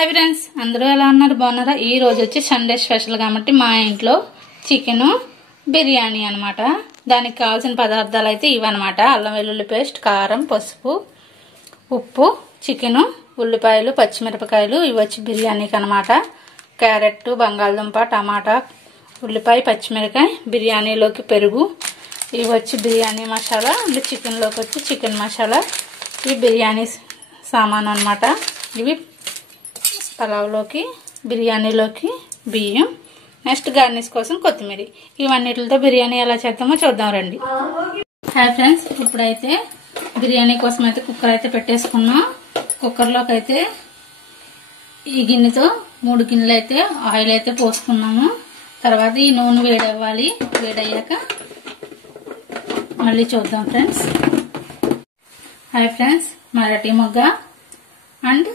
Hi friends, అందరూ ఎలా ఉన్నారు? బాగున్నారా? ఈ రోజు వచ్చి సండే స్పెషల్ కాబట్టి మా ఇంట్లో చికెన్ బిర్యానీ అన్నమాట. దానికి కావాల్సిన పదార్థాలు అయితే ఇవన్నమాట: అల్లం వెల్లుల్లి పేస్ట్, కారం, పసుపు, ఉప్పు, చికెన్, ఉల్లిపాయలు, పచ్చిమిరపకాయలు. ఇవి వచ్చి బిర్యానీకి అన్నమాట. క్యారెట్, బంగాళదుంప, టమాటా, ఉల్లిపాయ, పచ్చిమిరపకాయ, బిర్యానీలోకి పెరుగు. ఇవి వచ్చి బిర్యానీ మసాలా. అంటే చికెన్లోకి వచ్చి చికెన్ మసాలా. ఇవి బిర్యానీ సామాన్ అన్నమాట. ఇవి పలావ్లోకి, బిర్యానీలోకి బియ్యం. నెక్స్ట్ గార్నిష్ కోసం కొత్తిమీర. ఇవన్నిటితో బిర్యానీ ఎలా చేద్దామో చూద్దాం రండి. హాయ్ ఫ్రెండ్స్, ఇప్పుడైతే బిర్యానీ కోసం అయితే కుక్కర్ అయితే పెట్టేసుకున్నాం. కుక్కర్లోకి అయితే ఈ గిన్నెతో 3 గిన్నెలు అయితే ఆయిల్ అయితే పోసుకున్నాము. తర్వాత ఈ నూనె వేడవ్వాలి. వేడయ్యాక మళ్ళీ చూద్దాం ఫ్రెండ్స్. హాయ్ ఫ్రెండ్స్, మరాఠీ మొగ్గ అండ్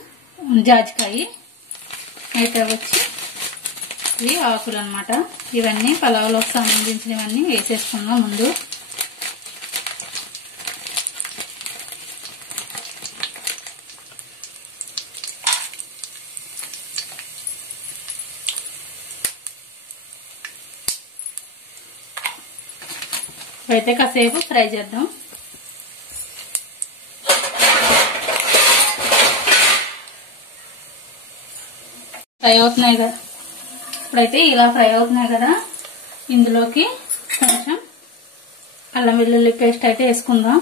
జాజికాయ అయితే వచ్చి ఇవి ఆకులు అన్నమాట. ఇవన్నీ పలావ్లోకి సంబంధించినవన్నీ వేసేసుకున్నాం ముందు. అయితే కాసేపు ఫ్రై చేద్దాం. ఫ్రై అవుతున్నాయి కదా, ఇప్పుడైతే ఇలా ఫ్రై అవుతున్నాయి కదా, ఇందులోకి కొంచెం అల్లం వెల్లుల్లి పేస్ట్ అయితే వేసుకుందాం.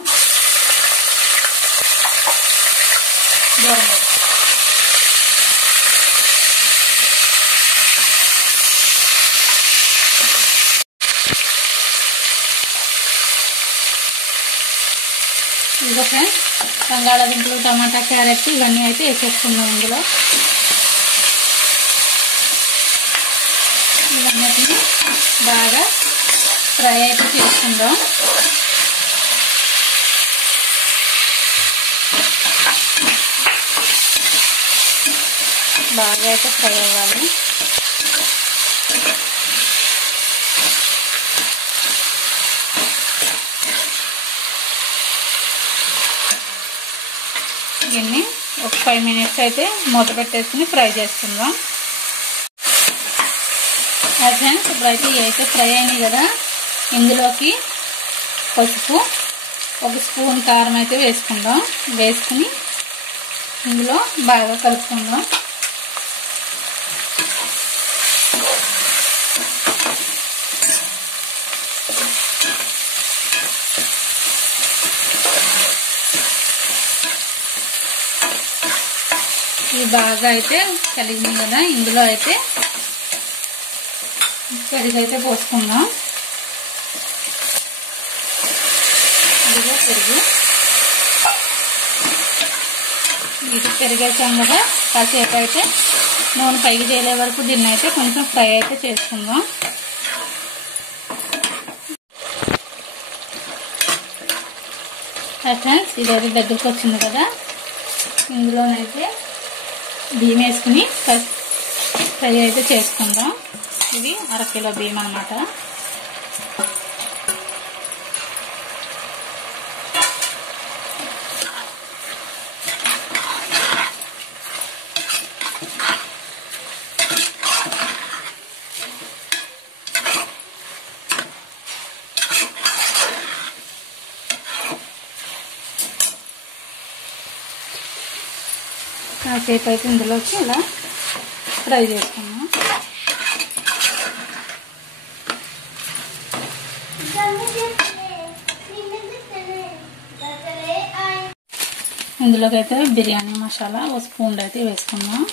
ఇంకా ఫ్రెండ్స్, బంగాళాదుంపలు, టమాటా, క్యారెట్ ఇవన్నీ అయితే వేసేసుకుందాం ఇందులో. ఇవన్నిటిని బాగా ఫ్రై అయితే చేసుకుందాం. బాగా అయితే ఫ్రై అవ్వాలి. దీన్ని ఒక 5 మినిట్స్ అయితే మూత పెట్టేసుకుని ఫ్రై చేసుకుందాం. ఫ్రెండ్స్, ఇప్పుడైతే ఇవి అయితే ఫ్రై అయినాయి కదా, ఇందులోకి పసుపు, 1 స్పూన్ కారం అయితే వేసుకుందాం. వేసుకుని ఇందులో బాగా కలుపుకుందాం. ఇవి బాగా అయితే కలిగినాయి కదా, ఇందులో అయితే పెరుగు అయితే పోసుకుందాం. ఇదిగో పెరుగు. ఇది పెరిగేసాం కదా, కాసేపు అయితే నూనె పైకి తేలే వరకు దీన్ని అయితే కొంచెం ఫ్రై అయితే చేసుకుందాం. ఫ్రెండ్స్, ఇదైతే దగ్గరికి వచ్చింది కదా, ఇందులోనైతే బియ్యం వేసుకుని ఫ్రై అయితే చేసుకుందాం. ఇది 1/2 కిలో బియ్యం అన్నమాట. కాసేపు అయితే ఇందులోకి ఇలా ఫ్రై చేసుకున్నాం. ఇందులోకి అయితే బిర్యానీ మసాలా 1 స్పూన్ అయితే వేసుకుందాం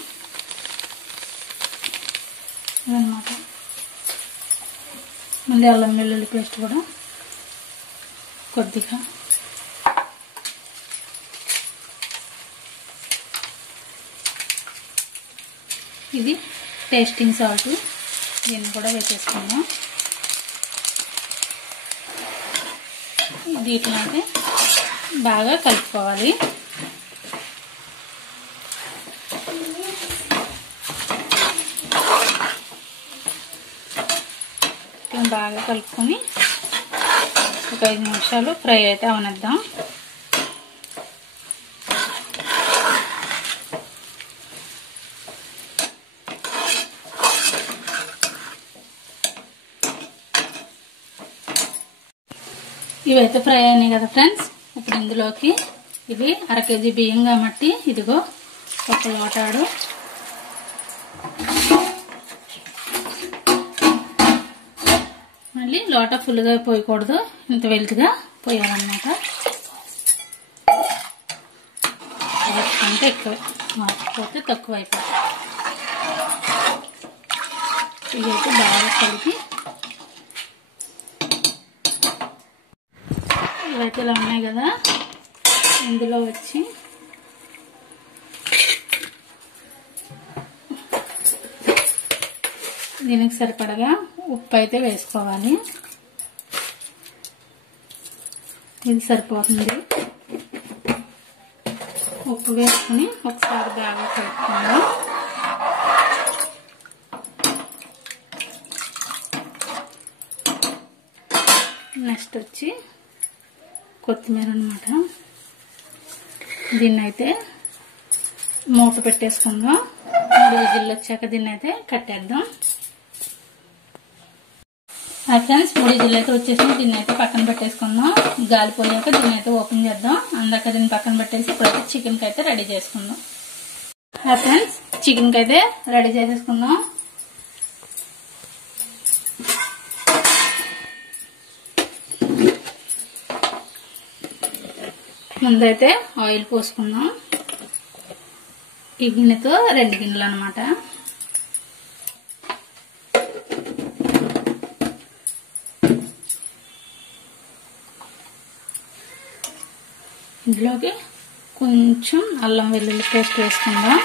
అన్నమాట. మళ్ళీ అల్లం వెల్లుల్లి పేస్ట్ కూడా కొద్దిగా. ఇది టేస్టింగ్ సాల్ట్, దీన్ని కూడా వేసేసుకుందాం. వీటిని అయితే బాగా కలుపుకోవాలి. బాగా కలుపుకొని ఒక 5 నిమిషాలు ఫ్రై అయితే అవనిద్దాం. ఇవైతే ఫ్రై అయినాయి కదా ఫ్రెండ్స్. ఇప్పుడు ఇందులోకి ఇవి 1/2 కేజీ బియ్యం కాబట్టి ఇదిగో ఒక లోటాడు మళ్ళీ లోటా ఫుల్గా పోయకూడదు, ఇంత వెలుతుగా పోయాలన్నమాట. అంటే ఎక్కువ పోతే తక్కువ అయిపోతుంది. ఇవైతే బాగా కలిపి ఇవైతే ఇలా ఉన్నాయి కదా. ఇందులో వచ్చి దీనికి సరిపడగా ఉప్పు అయితే వేసుకోవాలి. ఇది సరిపోతుంది. ఉప్పు వేసుకుని ఒకసారి బాగా కలుపుకుందాం. నెక్స్ట్ వచ్చి కొత్తిమీర అన్నమాట. దీన్ని అయితే మూత పెట్టేసుకుందాం. 3 విజిల్లు వచ్చాక దీన్ని అయితే కట్టేద్దాం. ఫ్రెండ్స్ 3 విజిల్లు అయితే వచ్చేసి దీన్ని అయితే పక్కన పెట్టేసుకుందాం. గాలిపోయాక దీన్ని అయితే ఓపెన్ చేద్దాం. అందాక దీన్ని పక్కన పెట్టేసి ఇప్పుడైతే చికెన్కి అయితే రెడీ చేసుకుందాం. ఫ్రెండ్స్ చికెన్కి అయితే రెడీ చేసేసుకుందాం. ముందైతే ఆయిల్ పోసుకుందాం. ఈ గిన్నెతో 2 గిన్నెలు అన్నమాట. ఇందులోకి కొంచెం అల్లం వెల్లుల్లి పేస్ట్ వేసుకుందాం.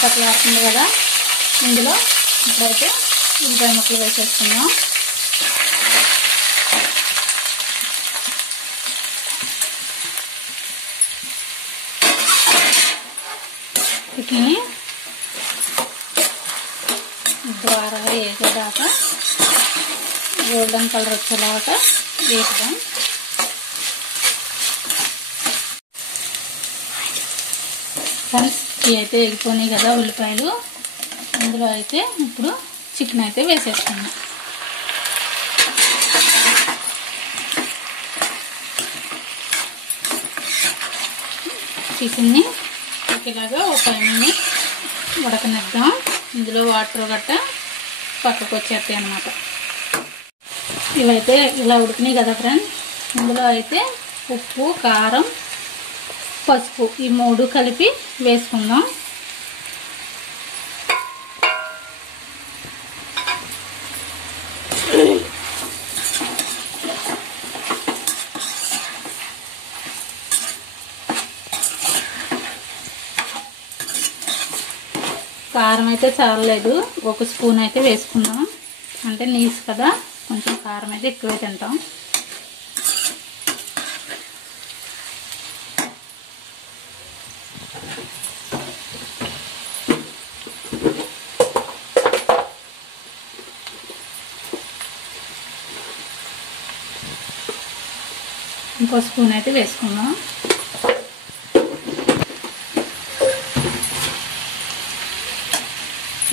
పక్కన వస్తుంది కదా, ఇందులో ఇప్పుడైతే ఉల్లిపాయ ముక్కలు వేసేసుకుందాం. వీటిని ద్వారగా వేసేదాకా గోల్డెన్ కలర్ వచ్చేలాగా వేద్దాం. ఫ్రెండ్స్ ఇవి అయితే ఎగిపోయినాయి కదా ఉల్లిపాయలు. ఇందులో అయితే ఇప్పుడు చికెన్ అయితే వేసేసుకున్నాం. చికెన్ని ఇలాగా ఒక 5 మినిట్స్ ఉడకనిద్దాం. ఇందులో వాటర్ గట్ట పక్కకు వచ్చేస్తాయి అన్నమాట. ఇవైతే ఇలా ఉడికినాయి కదా ఫ్రెండ్స్. ఇందులో అయితే ఉప్పు, కారం, పసుపు ఈ 3 కలిపి వేసుకుందాం. కారం అయితే చాలలేదు, 1 స్పూన్ అయితే వేసుకుందాం. అంటే నీసు కదా, కొంచెం కారం అయితే ఎక్కువే తింటాం. ఇంకో స్పూన్ అయితే వేసుకుందాం.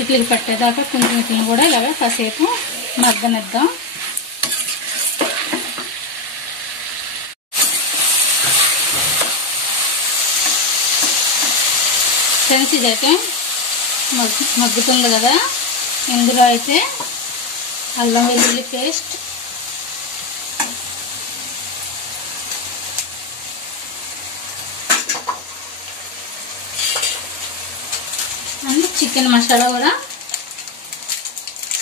ఇట్లకి పట్టేదాకా కొంచెం ఇట్లని కూడా ఇలాగ కాసేపు మగ్గనిద్దాం. ఫ్రెండ్స్ ఇదైతే మగ్గుతుంది కదా. ఇందులో అయితే అల్లం వెల్లుల్లి పేస్ట్, చికెన్ మసాలా కూడా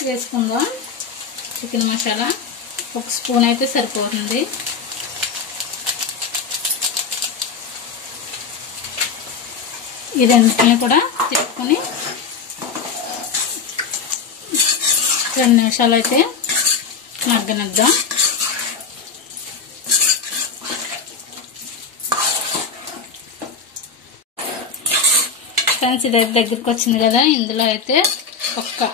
వేసుకుందాం. చికెన్ మసాలా 1 స్పూన్ అయితే సరిపోతుంది. ఈ రెండింటిని కూడా తిప్పుకొని 2 నిమిషాలు అయితే మగ్గనిద్దాం. ఫ్రెండ్స్ ఇదైతే దగ్గరికి వచ్చింది కదా. ఇందులో అయితే ఒక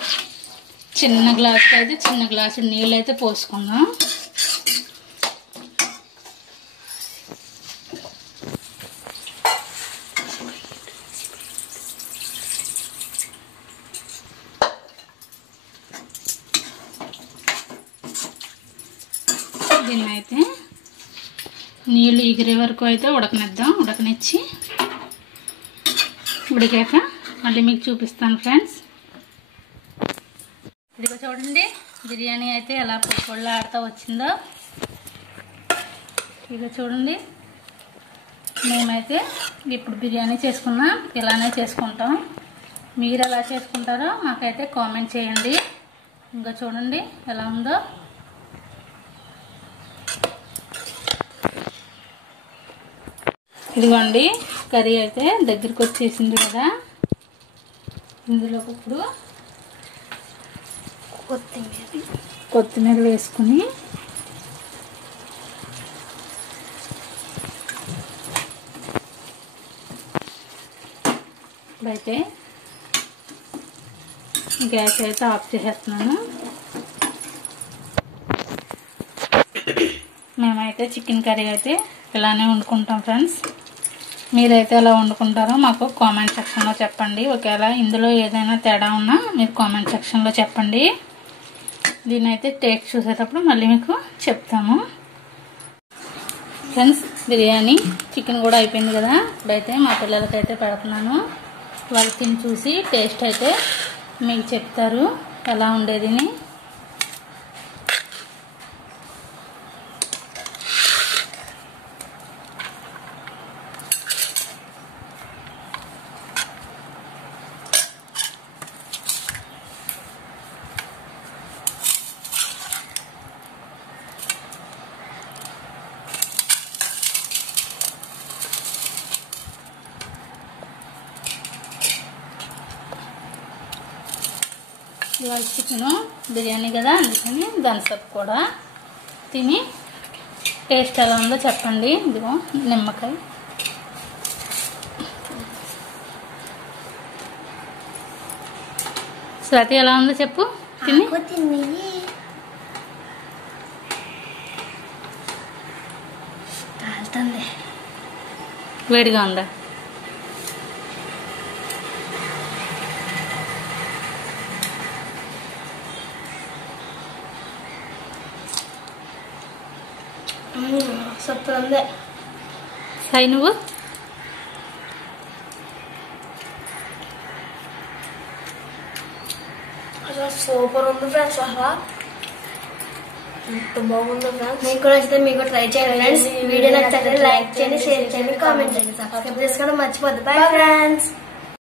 చిన్న గ్లాసుకి అయితే చిన్న గ్లాసు నీళ్ళు అయితే పోసుకుందాం. నీళ్ళు ఎగిరే వరకు అయితే ఉడకనిద్దాం. ఉడకనిచ్చి ఉడికాక మళ్ళీ మీకు చూపిస్తాను ఫ్రెండ్స్. ఇదిగో చూడండి బిర్యానీ అయితే ఎలా పొడిలాడుతూ వచ్చిందో. ఇక చూడండి మేమైతే ఇప్పుడు బిర్యానీ చేసుకున్నాం, ఇలానే చేసుకుంటాం. మీరు ఎలా చేసుకుంటారో మాకైతే కామెంట్ చేయండి. ఇంకా చూడండి ఎలా ఉందో. ఇదిగోండి కర్రీ అయితే దగ్గరికి వచ్చేసింది కదా. ఇందులో ఇప్పుడు కొత్తిమీర వేసుకుని ఇప్పుడైతే గ్యాస్ అయితే ఆఫ్ చేసేస్తున్నాను. మేమైతే చికెన్ కర్రీ అయితే ఇలానే వండుకుంటాం ఫ్రెండ్స్. మీరైతే ఎలా వండుకుంటారో మాకు కామెంట్ సెక్షన్లో చెప్పండి. ఒకవేళ ఇందులో ఏదైనా తేడా ఉన్నా మీరు కామెంట్ సెక్షన్లో చెప్పండి. దీన్ని అయితే టేస్ట్ చూసేటప్పుడు మళ్ళీ మీకు చెప్తాము ఫ్రెండ్స్. బిర్యానీ చికెన్ కూడా అయిపోయింది కదా. ఇప్పుడైతే మా పిల్లలకైతే పెడుతున్నాను. వాళ్ళు తిని చూసి టేస్ట్ అయితే మీకు చెప్తారు ఎలా ఉండేదిని. ఇవాళ చికెను బిర్యానీ కదా, అందుకని థమ్సప్ కూడా తిని టేస్ట్ ఎలా ఉందో చెప్పండి. ఇదిగో నిమ్మకాయ. స్వాతి ఎలా ఉందో చెప్పు తిని. వేడిగా ఉందా? సూపర్ ఉంది. సాయి నువ్వు? సూపర్ ఉంది ఫ్రెండ్స్. అసలు ఎంత బాగుంది ఫ్రెండ్స్. మీకు కూడా నచ్చితే మీకు ట్రై చేయండి ఫ్రెండ్స్. వీడియో నచ్చితే లైక్ చేయండి, షేర్ చేయండి, కామెంట్ చేయండి, సబ్స్క్రైబ్ చేసుకోవడం మర్చిపోద్దు. Bye friends.